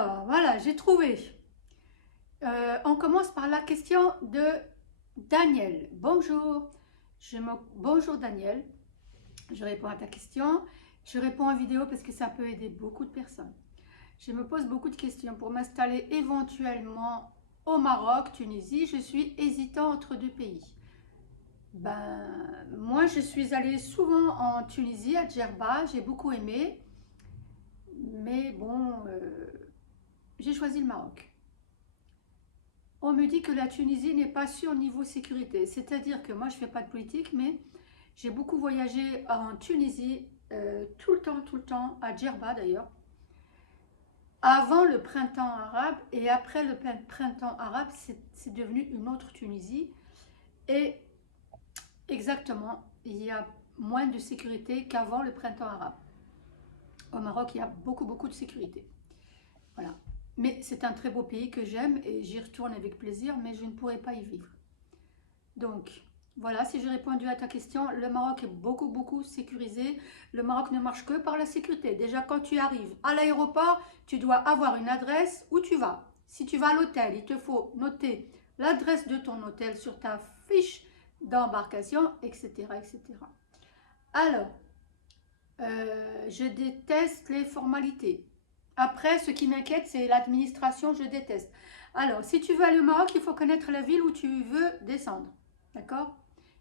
Alors, voilà, j'ai trouvé. On commence par la question de Daniel. Bonjour. Bonjour Daniel. Je réponds à ta question. Je réponds en vidéo parce que ça peut aider beaucoup de personnes. Je me pose beaucoup de questions pour m'installer éventuellement au Maroc, Tunisie. Je suis hésitant entre deux pays. Moi, je suis allée souvent en Tunisie, à Djerba. J'ai beaucoup aimé. Mais bon, j'ai choisi le Maroc. On me dit que la Tunisie n'est pas sûre niveau sécurité. C'est-à-dire que moi, je ne fais pas de politique, mais j'ai beaucoup voyagé en Tunisie, tout le temps, à Djerba d'ailleurs, avant le printemps arabe et après le printemps arabe, c'est devenu une autre Tunisie. Et exactement, il y a moins de sécurité qu'avant le printemps arabe. Au Maroc, il y a beaucoup de sécurité. Voilà. Mais c'est un très beau pays que j'aime et j'y retourne avec plaisir, mais je ne pourrais pas y vivre. Donc, voilà, si j'ai répondu à ta question, le Maroc est beaucoup sécurisé. Le Maroc ne marche que par la sécurité. Déjà, quand tu arrives à l'aéroport, tu dois avoir une adresse où tu vas. Si tu vas à l'hôtel, il te faut noter l'adresse de ton hôtel sur ta fiche d'embarcation, etc. Alors, je déteste les formalités. Après, ce qui m'inquiète, c'est l'administration, je déteste. Alors, si tu veux aller au Maroc, il faut connaître la ville où tu veux descendre. D'accord?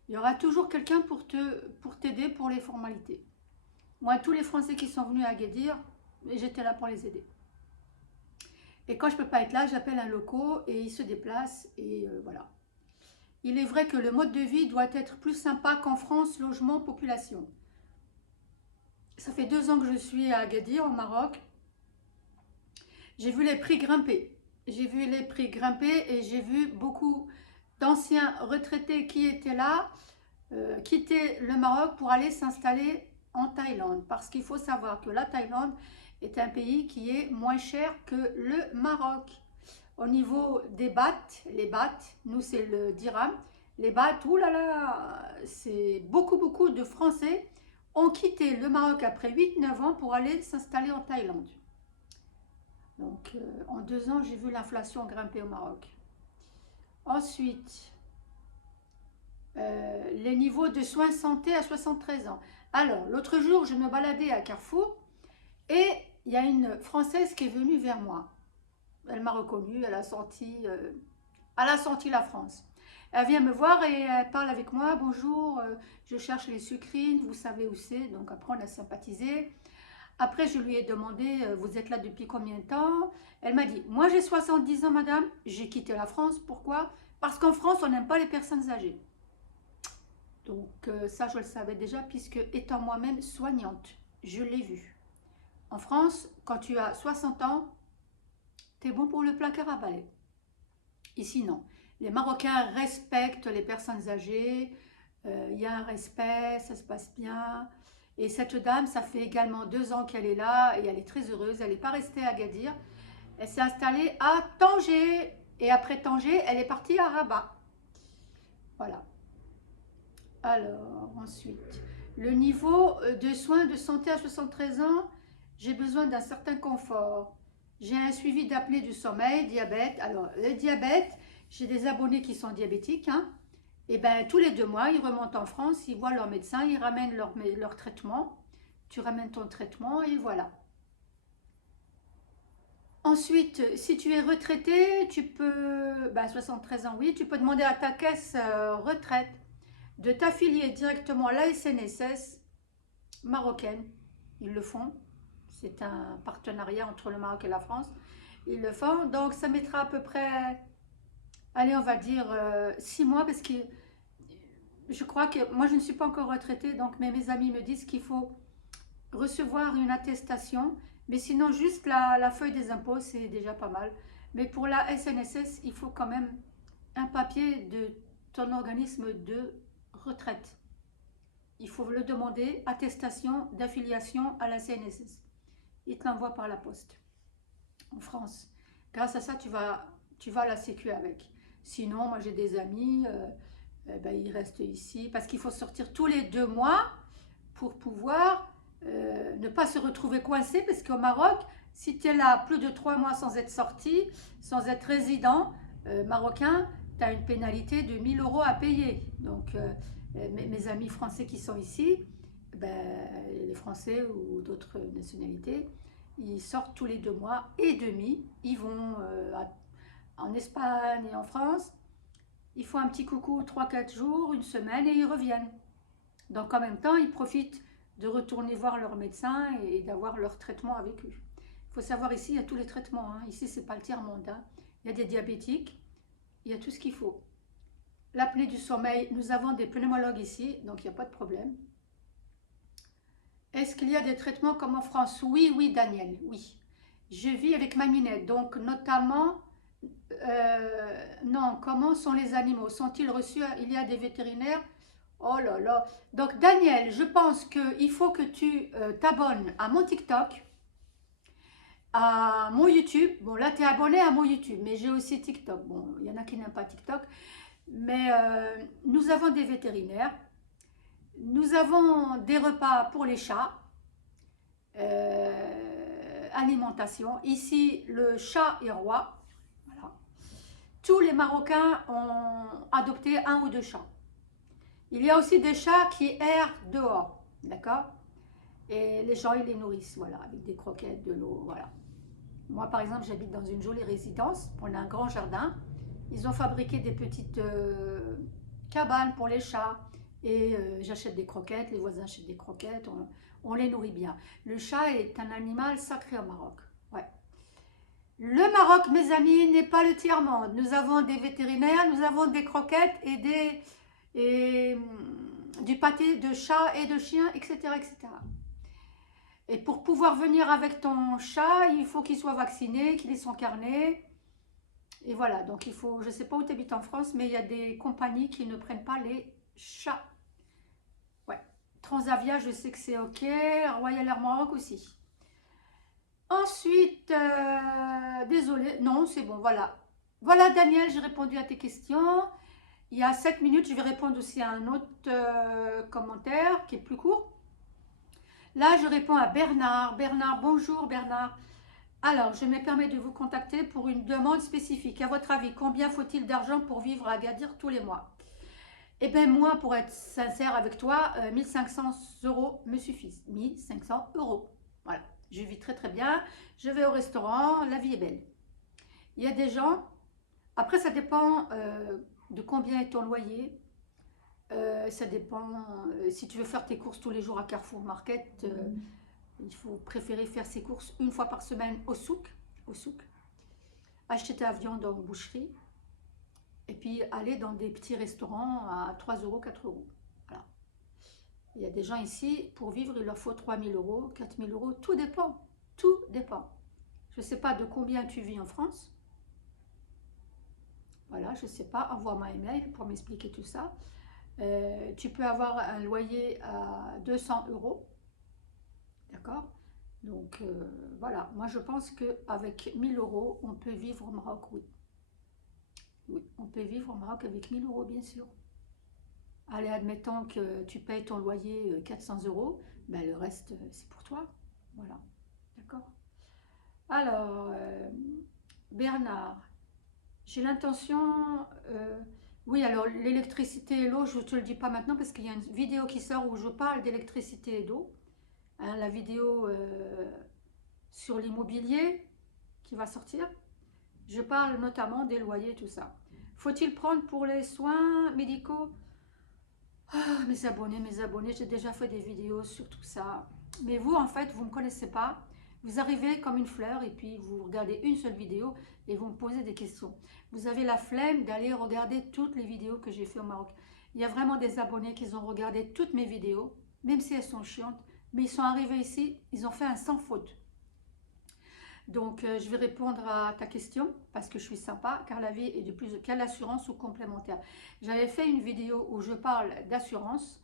Il y aura toujours quelqu'un pour t'aider pour les formalités. Moi, tous les Français qui sont venus à Agadir, j'étais là pour les aider. Et quand je ne peux pas être là, j'appelle un loco et il se déplace et voilà. Il est vrai que le mode de vie doit être plus sympa qu'en France, logement, population. Ça fait 2 ans que je suis à Agadir, au Maroc. J'ai vu les prix grimper. J'ai vu les prix grimper et j'ai vu beaucoup d'anciens retraités qui étaient là, quitter le Maroc pour aller s'installer en Thaïlande. Parce qu'il faut savoir que la Thaïlande est un pays qui est moins cher que le Maroc. Au niveau des bahts, les bahts, nous c'est le dirham, les bahts, oulala, c'est beaucoup de Français ont quitté le Maroc après 8-9 ans pour aller s'installer en Thaïlande. Donc, en 2 ans, j'ai vu l'inflation grimper au Maroc. Ensuite, les niveaux de soins santé à 73 ans. Alors, l'autre jour, je me baladais à Carrefour et il y a une Française qui est venue vers moi. Elle m'a reconnue, elle a senti la France. Elle vient me voir et elle parle avec moi. Bonjour, je cherche les sucrines, vous savez où c'est. Donc après, on a sympathisé. Après, je lui ai demandé, vous êtes là depuis combien de temps? Elle m'a dit, moi j'ai 70 ans madame, j'ai quitté la France. Pourquoi? Parce qu'en France, on n'aime pas les personnes âgées. Donc ça, je le savais déjà, puisque étant moi-même soignante, je l'ai vu. En France, quand tu as 60 ans, t'es bon pour le placard à balai. Ici, non. Les Marocains respectent les personnes âgées, il y a un respect, ça se passe bien. Et cette dame, ça fait également 2 ans qu'elle est là et elle est très heureuse. Elle n'est pas restée à Agadir. Elle s'est installée à Tanger. Et après Tanger, elle est partie à Rabat. Voilà. Alors, ensuite, le niveau de soins de santé à 73 ans, j'ai besoin d'un certain confort. J'ai un suivi d'apnée du sommeil, diabète. Alors, le diabète, j'ai des abonnés qui sont diabétiques, hein. Et bien, tous les 2 mois, ils remontent en France, ils voient leur médecin, ils ramènent leur traitement. Tu ramènes ton traitement et voilà. Ensuite, si tu es retraité, tu peux, 73 ans, oui, tu peux demander à ta caisse retraite de t'affilier directement à la SNSS marocaine. Ils le font. C'est un partenariat entre le Maroc et la France. Ils le font. Donc, ça mettra à peu près, allez, on va dire 6 mois parce que je crois que moi, je ne suis pas encore retraitée. Donc, mais mes amis me disent qu'il faut recevoir une attestation. Mais sinon, juste la feuille des impôts, c'est déjà pas mal. Mais pour la SNSS, il faut quand même un papier de ton organisme de retraite. Il faut le demander, attestation d'affiliation à la CNSS. Il te l'envoie par la poste en France. Grâce à ça, tu vas à la Sécu avec. Sinon, moi j'ai des amis, ils restent ici parce qu'il faut sortir tous les 2 mois pour pouvoir ne pas se retrouver coincé parce qu'au Maroc, Si tu es là plus de 3 mois sans être sorti, sans être résident marocain, tu as une pénalité de 1000 euros à payer. Donc, mes amis français qui sont ici, ben, les Français ou d'autres nationalités, ils sortent tous les 2 mois et demi. Ils vont en Espagne et en France. Ils font un petit coucou 3-4 jours, une semaine et ils reviennent. Donc en même temps, ils profitent de retourner voir leur médecin et d'avoir leur traitement avec eux. Il faut savoir ici, il y a tous les traitements. Hein. Ici, c'est pas le tiers-monde. Hein. Il y a des diabétiques, il y a tout ce qu'il faut. L'apnée du sommeil, nous avons des pneumologues ici, donc il n'y a pas de problème. Est-ce qu'il y a des traitements comme en France? Oui, oui, Daniel, oui. Je vis avec ma minette, donc notamment, non, comment sont les animaux? Sont-ils reçus? Il y a des vétérinaires? Oh là là. Donc Daniel, je pense qu'il faut que tu t'abonnes à mon TikTok, à mon YouTube. Bon, là, tu es abonné à mon YouTube, mais j'ai aussi TikTok. Bon, il y en a qui n'aiment pas TikTok. Mais nous avons des vétérinaires. Nous avons des repas pour les chats. Alimentation. Ici, le chat est roi. Voilà. Tous les Marocains ont adopté 1 ou 2 chats. Il y a aussi des chats qui errent dehors. D'accord? Et les gens, ils les nourrissent, voilà, avec des croquettes, de l'eau, voilà. Moi, par exemple, j'habite dans une jolie résidence. On a un grand jardin. Ils ont fabriqué des petites cabanes pour les chats. Et j'achète des croquettes, les voisins achètent des croquettes. On les nourrit bien. Le chat est un animal sacré au Maroc. Ouais. Le Maroc, mes amis, n'est pas le tiers-monde. Nous avons des vétérinaires, nous avons des croquettes et du pâté de chat et de chien, etc., etc. Et pour pouvoir venir avec ton chat, il faut qu'il soit vacciné, qu'il ait son carnet. Et voilà, donc il faut, je ne sais pas où tu habites en France, mais il y a des compagnies qui ne prennent pas les chats. Ouais. Transavia, je sais que c'est OK. Royal Air Maroc aussi. Ensuite, désolé, non, c'est bon, voilà. Voilà, Daniel, j'ai répondu à tes questions. Il y a 7 minutes, je vais répondre aussi à un autre commentaire qui est plus court. Là, je réponds à Bernard. Bernard, bonjour Bernard. Alors, je me permets de vous contacter pour une demande spécifique. À votre avis, combien faut-il d'argent pour vivre à Agadir tous les mois? Eh bien, moi, pour être sincère avec toi, 1500 euros me suffisent. 1500 euros. Voilà. Je vis très très bien. Je vais au restaurant. La vie est belle. Il y a des gens... Après, ça dépend de combien est ton loyer. Ça dépend... si tu veux faire tes courses tous les jours à Carrefour Market, il faut préférer faire ses courses une fois par semaine au souk. Acheter ta viande en boucherie. Et puis aller dans des petits restaurants à 3 euros, 4 euros. Voilà. Il y a des gens ici, pour vivre, il leur faut 3000 euros, 4000 euros. Tout dépend. Tout dépend. Je ne sais pas de combien tu vis en France. Voilà, je ne sais pas. Envoie-moi un email pour m'expliquer tout ça. Tu peux avoir un loyer à 200 euros. D'accord? Donc, voilà. Moi, je pense qu'avec 1000 euros, on peut vivre au Maroc, oui. Oui, on peut vivre au Maroc avec 1000 euros, bien sûr. Allez, admettons que tu payes ton loyer 400 euros, ben le reste, c'est pour toi. Voilà, d'accord? Alors, Bernard, j'ai l'intention... oui, alors l'électricité et l'eau, je ne te le dis pas maintenant parce qu'il y a une vidéo qui sort où je parle d'électricité et d'eau. Hein, la vidéo sur l'immobilier qui va sortir. Je parle notamment des loyers, tout ça. Faut-il prendre pour les soins médicaux? Ah, mes abonnés, j'ai déjà fait des vidéos sur tout ça. Mais vous, en fait, vous ne me connaissez pas. Vous arrivez comme une fleur et puis vous regardez une seule vidéo et vous me posez des questions. Vous avez la flemme d'aller regarder toutes les vidéos que j'ai fait au Maroc. Il y a vraiment des abonnés qui ont regardé toutes mes vidéos, même si elles sont chiantes. Mais ils sont arrivés ici, ils ont fait un sans faute. Donc, je vais répondre à ta question parce que je suis sympa, car la vie est de plus quelle assurance ou complémentaire. J'avais fait une vidéo où je parle d'assurance.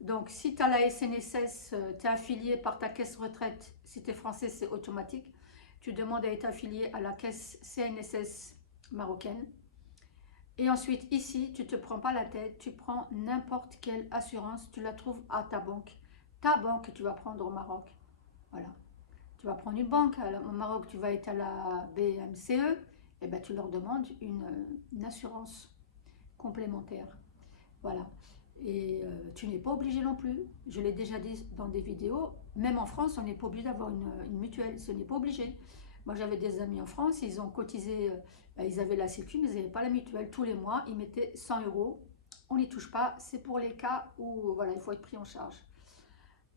Donc, si tu as la SNSS, tu es affilié par ta caisse retraite. Si tu es français, c'est automatique. Tu demandes à être affilié à la caisse CNSS marocaine. Et ensuite, ici, tu ne te prends pas la tête. Tu prends n'importe quelle assurance. Tu la trouves à ta banque. Ta banque que tu vas prendre au Maroc. Voilà. tu vas prendre une banque. Au Maroc, tu vas être à la BMCE, et ben tu leur demandes une assurance complémentaire. Voilà. Et tu n'es pas obligé non plus. Je l'ai déjà dit dans des vidéos. Même en France, on n'est pas obligé d'avoir une mutuelle. Ce n'est pas obligé. Moi, j'avais des amis en France, ils ont cotisé, ils avaient la sécu, mais ils n'avaient pas la mutuelle. Tous les mois, ils mettaient 100 euros. On n'y touche pas. C'est pour les cas où voilà, il faut être pris en charge.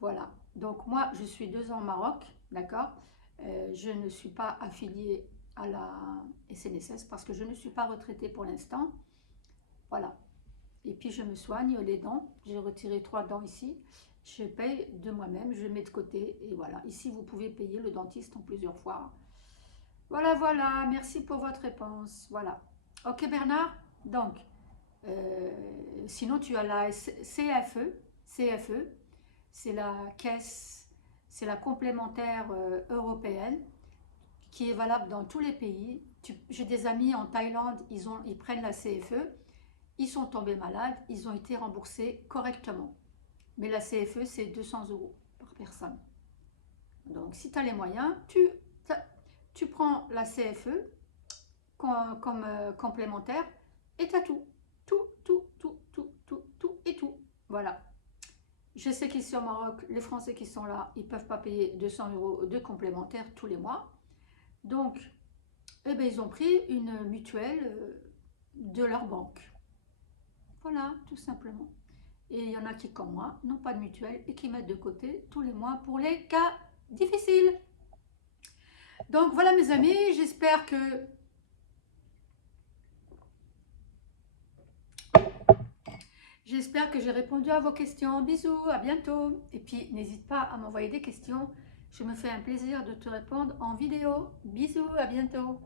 Voilà. Donc moi, je suis 2 ans au Maroc, d'accord. Je ne suis pas affiliée à la SNSS parce que je ne suis pas retraitée pour l'instant. Voilà. Et puis je me soigne les dents. J'ai retiré 3 dents ici. Je paye de moi-même, je mets de côté. Et voilà. Ici, vous pouvez payer le dentiste en plusieurs fois. Voilà, voilà. Merci pour votre réponse. Voilà. Ok, Bernard. Donc, sinon, tu as la CFE. CFE, c'est la caisse, c'est la complémentaire européenne qui est valable dans tous les pays. J'ai des amis en Thaïlande, ils prennent la CFE. Ils sont tombés malades, ils ont été remboursés correctement. Mais la CFE, c'est 200 euros par personne. Donc, si tu as les moyens, tu prends la CFE comme complémentaire et tu as tout. Tout et tout. Voilà. Je sais qu'ici au Maroc, les Français qui sont là, ils ne peuvent pas payer 200 euros de complémentaire tous les mois. Donc, eh bien, ils ont pris une mutuelle de leur banque. Voilà, tout simplement. Et il y en a qui, comme moi, n'ont pas de mutuelle et qui mettent de côté tous les mois pour les cas difficiles. Donc voilà mes amis, j'espère que j'ai répondu à vos questions. Bisous, à bientôt. Et puis n'hésite pas à m'envoyer des questions. Je me fais un plaisir de te répondre en vidéo. Bisous, à bientôt.